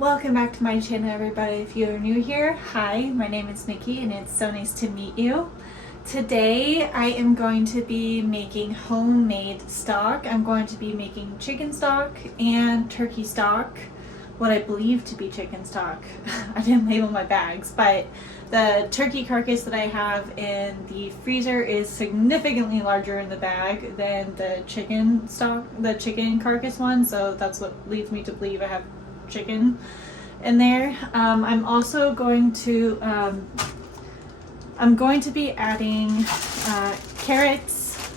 Welcome back to my channel, everybody. If you're new here, hi, my name is Nikki and it's so nice to meet you. Today I am going to be making homemade stock. I'm going to be making chicken stock and turkey stock, what I believe to be chicken stock. I didn't label my bags, but the turkey carcass that I have in the freezer is significantly larger in the bag than the chicken stock, the chicken carcass one, so that's what leads me to believe I have chicken in there. I'm also going to be adding carrots,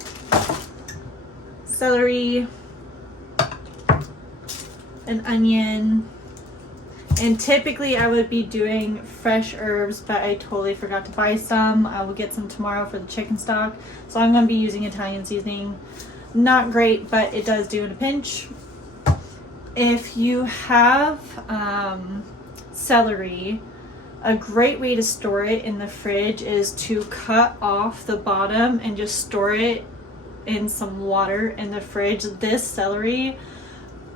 celery, an onion, and typically I would be doing fresh herbs, but I totally forgot to buy some. I will get some tomorrow for the chicken stock, so I'm going to be using Italian seasoning. Not great, but it does do in a pinch. If you have celery, a great way to store it in the fridge is to cut off the bottom and just store it in some water in the fridge. This celery,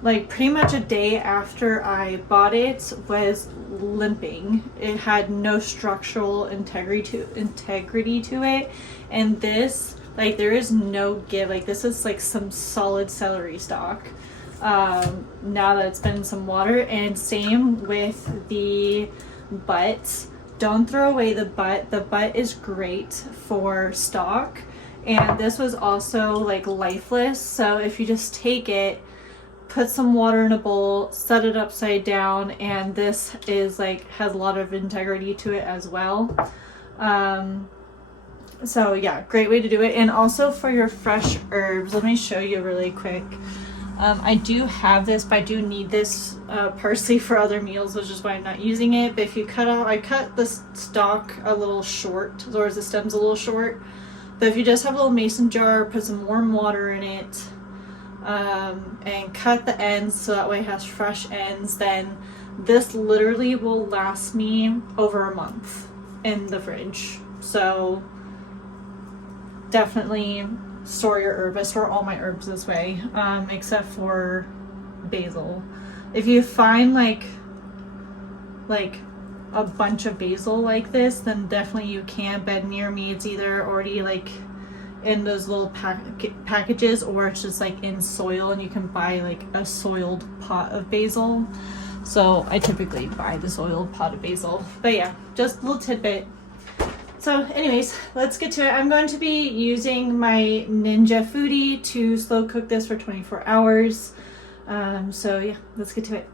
like pretty much a day after I bought it, was limping. It had no structural integrity to it, and this, like, there is no give. Like, this is like some solid celery stock. Now that it's been in some water. And same with the butt. Don't throw away the butt. The butt is great for stock, and this was also like lifeless, so if you just take it, put some water in a bowl, set it upside down, and this is like has a lot of integrity to it as well. So yeah, great way to do it. And also for your fresh herbs, let me show you really quick. I do have this, but I do need this parsley for other meals, which is why I'm not using it. But if you cut out, I cut the stalk a little short, or the stem's a little short. But if you just have a little mason jar, put some warm water in it, and cut the ends so that way it has fresh ends, then this literally will last me over a month in the fridge. So definitely store your herb. I store all my herbs this way, except for basil. If you find like a bunch of basil like this, then definitely you can. But near me, it's either already like in those little packages, or it's just like in soil, and you can buy like a soiled pot of basil. So I typically buy the soiled pot of basil. But yeah, just a little tidbit. So anyways, let's get to it. I'm going to be using my Ninja Foodie to slow cook this for 24 hours. So yeah, let's get to it.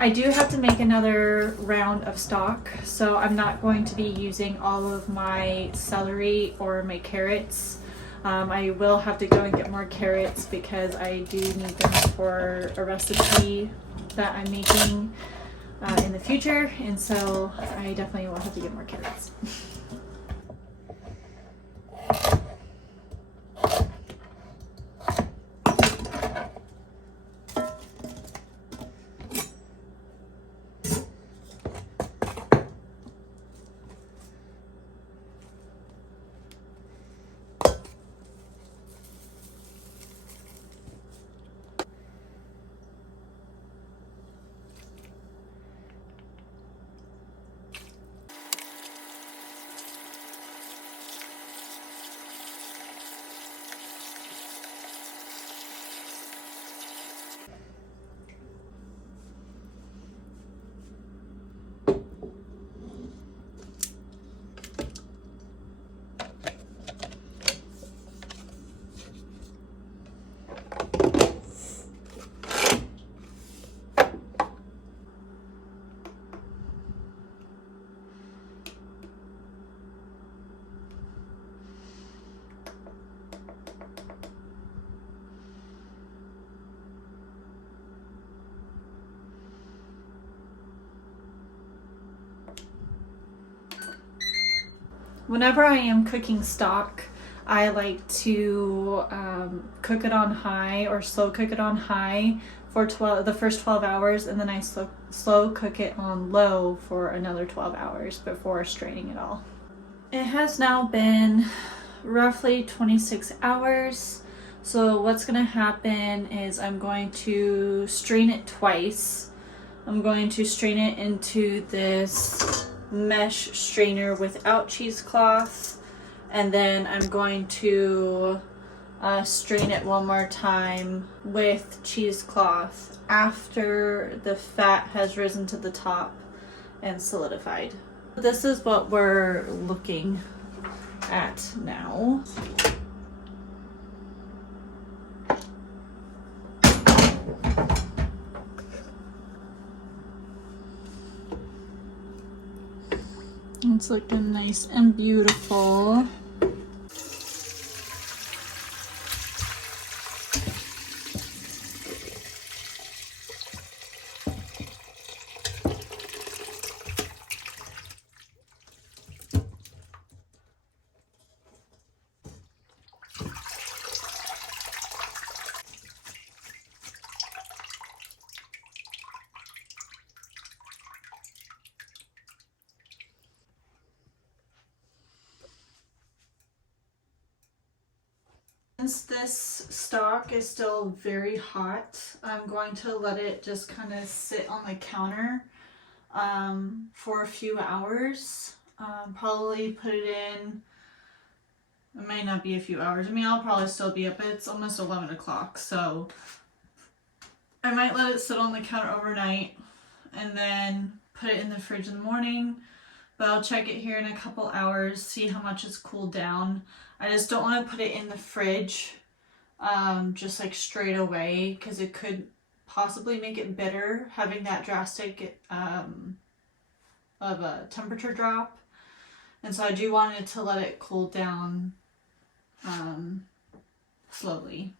I do have to make another round of stock, so I'm not going to be using all of my celery or my carrots. I will have to go and get more carrots because I do need them for a recipe that I'm making in the future, and so I definitely will have to get more carrots. Whenever I am cooking stock, I like to cook it on high or slow cook it on high for the first 12 hours, and then I slow cook it on low for another 12 hours before straining it all. It has now been roughly 26 hours. So what's going to happen is I'm going to strain it twice. I'm going to strain it into this mesh strainer without cheesecloth, and then I'm going to strain it one more time with cheesecloth after the fat has risen to the top and solidified. This is what we're looking at now. It's looking nice and beautiful. Since this stock is still very hot, I'm going to let it just kind of sit on the counter for a few hours. Probably put it in, it might not be a few hours. I mean, I'll probably still be up, but it's almost 11 o'clock. So I might let it sit on the counter overnight and then put it in the fridge in the morning. But I'll check it here in a couple hours, see how much it's cooled down. I just don't want to put it in the fridge just like straight away, because it could possibly make it bitter having that drastic of a temperature drop. And so I do want it to let it cool down slowly.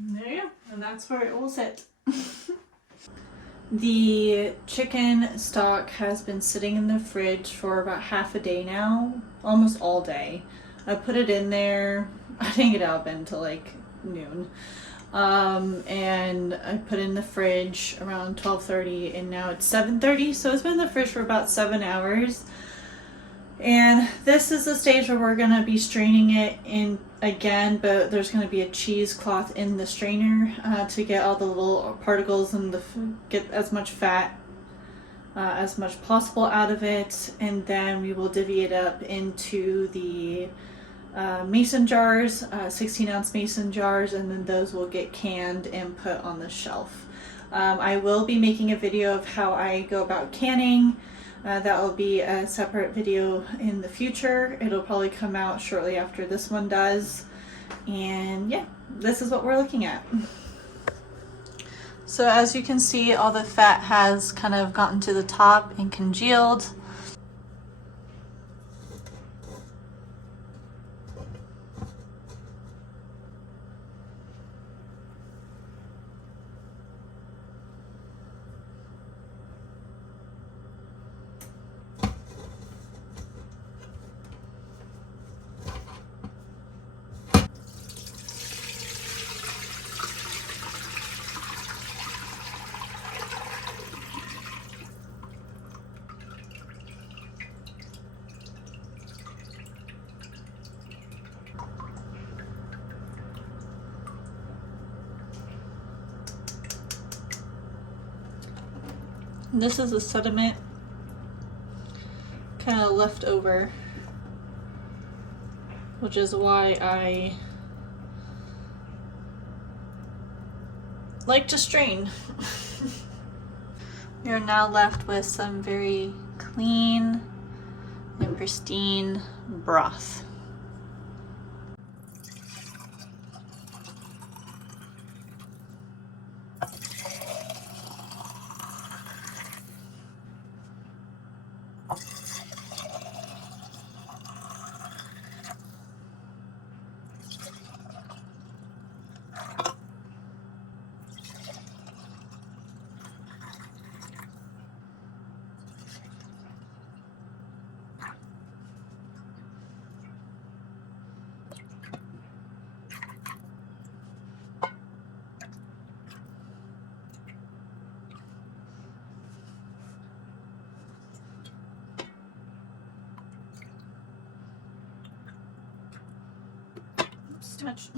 There you go, and that's where it will sit. The chicken stock has been sitting in the fridge for about half a day now, almost all day. I put it in there, I didn't get out of bed until like noon. And I put it in the fridge around 12:30, and now it's 7:30, so it's been in the fridge for about 7 hours. And this is the stage where we're going to be straining it in again, but there's going to be a cheesecloth in the strainer to get all the little particles and get as much fat as much possible out of it. And then we will divvy it up into the mason jars, 16-ounce mason jars, and then those will get canned and put on the shelf. I will be making a video of how I go about canning. That will be a separate video in the future. It'll probably come out shortly after this one does. And yeah, this is what we're looking at. So as you can see, all the fat has kind of gotten to the top and congealed. This is the sediment kind of left over, which is why I like to strain. We are now left with some very clean and pristine broth. too much.